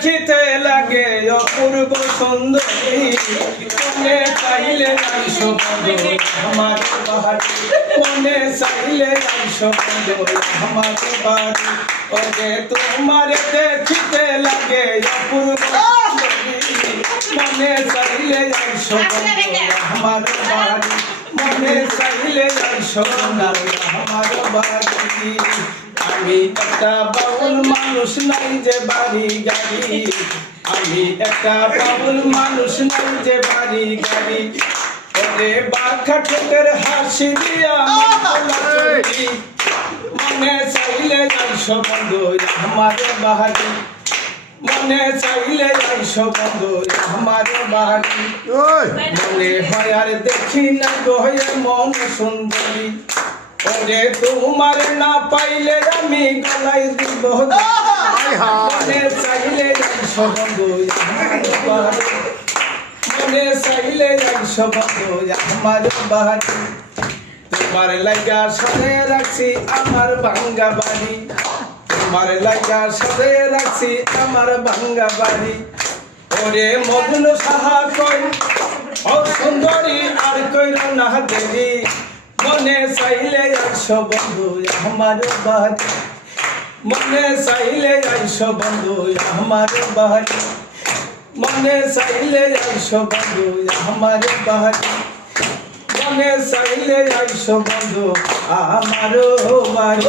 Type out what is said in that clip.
দেখিতে লাগে অপূর্ব সুন্দরী মনে চাইলে আইসো বন্ধু আমার বাড়ি মনে চাইলে আইসো বন্ধু আমার বাড়ি ওরে তোমার দেখিতে লাগে অপূর্ব সুন্দরী মনে চাইলে আইসো বন্ধু আমার বাড়ি মনে চাইলে আইসো বন্ধু আমার বাড়ি আমি একটা বাউল মানুষ নাই যে বাড়ি গাড়ি আমি একটা বাউল মানুষ নাই যে বাড়ি গাড়ি ওরে বাঁকা ঠোঁটের হাসি দিয়া মনে চাইলে আইসো বন্ধু আমার বাড়ি মনে চাইলে আইসো বন্ধু আমার বাড়ি মনে হয় আর দেখি না গয়ে মন সুন্দরী ওরে তোমার না পাইলে আমি গলায় দিব মনে চাইলে আইসো বন্ধু আমার বাড়ি মনে চাইলে আইসো বন্ধু আমার বাড়ি তোমার লাগা সাথে রাখছি আমার ভাঙ্গা বাড়ি তোমার লাগা সাথে রাখছি আমার ভাঙ্গা বাড়ি ওরে মগ্ন সাহা কই ও সুন্দরী আর কইর না দেরি মনে চাইলে আইসো বন্ধু আমার বাড়ি মনে চাইলে আইসো বন্ধু আমার বাড়ি মনে চাইলে আইসো বন্ধু আমার বাড়ি মনে চাইলে আইসো বন্ধু আমার বাড়ি